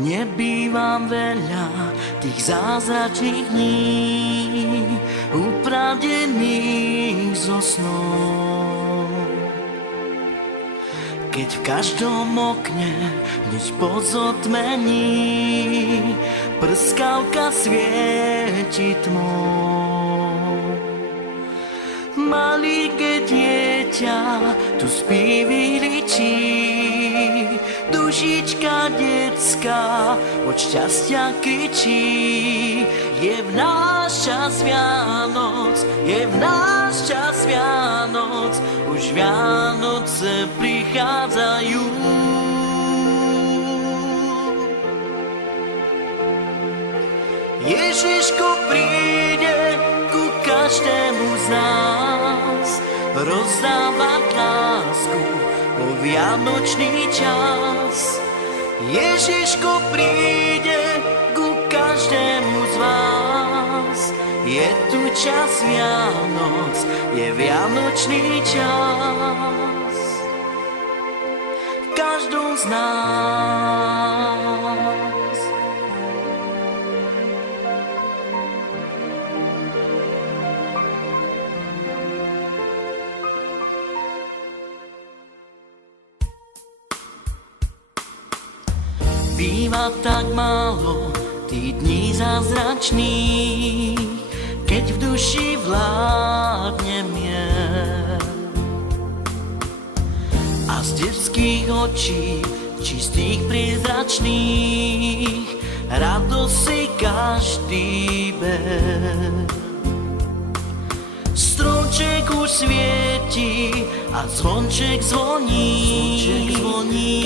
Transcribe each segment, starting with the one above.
Nebývam veľa tých zázračných dní, upravených zo snov. Keď v každom okne hneď pozotmení, prskavka svieti tmou. Maliké dieťa tu spí vyličí, dušička detská od šťastia kričí. Je v náš čas Vianoc, je v náš čas Vianoc, už Vianoce prichádzajú. Ježiško príde ku každému z nás, rozdávať lásku o vianočný čas. Ježiško príde ku každému z vás, je tu čas Vianoc, je vianočný čas v každom z nás. Býva tak málo tých dní zázračných, keď v duši vládne mier. A z detských očí, čistých priezračných, radosť si každý ber. Stromček už svieti a zvonček zvoní,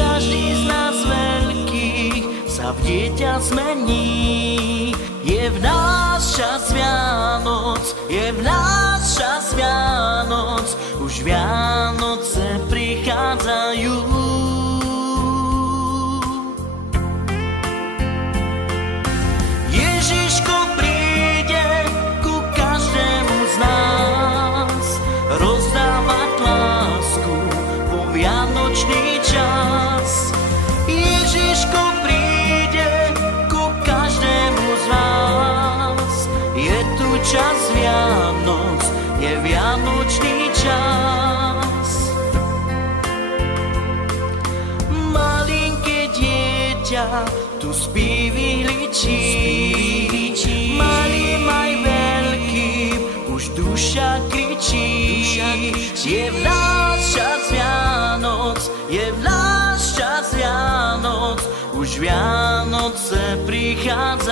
každý z nás veľkých sa v dieťa zmení. Je v nás čas Vianoc, je v nás čas Vianoc, už Vianoce prichádzajú. Ježiško príde ku každému z nás, rozdávať lásku po vianočný čas. Ježiško príde ku každému z vás, je tu čas Vianoc, je vianočný čas. Malinké dieťa tu spí vyličí, malým aj veľkým už duša kričí. Je v nás čas Vianoc, je v nás čas Vianoc, už Vianoce prichádzajú.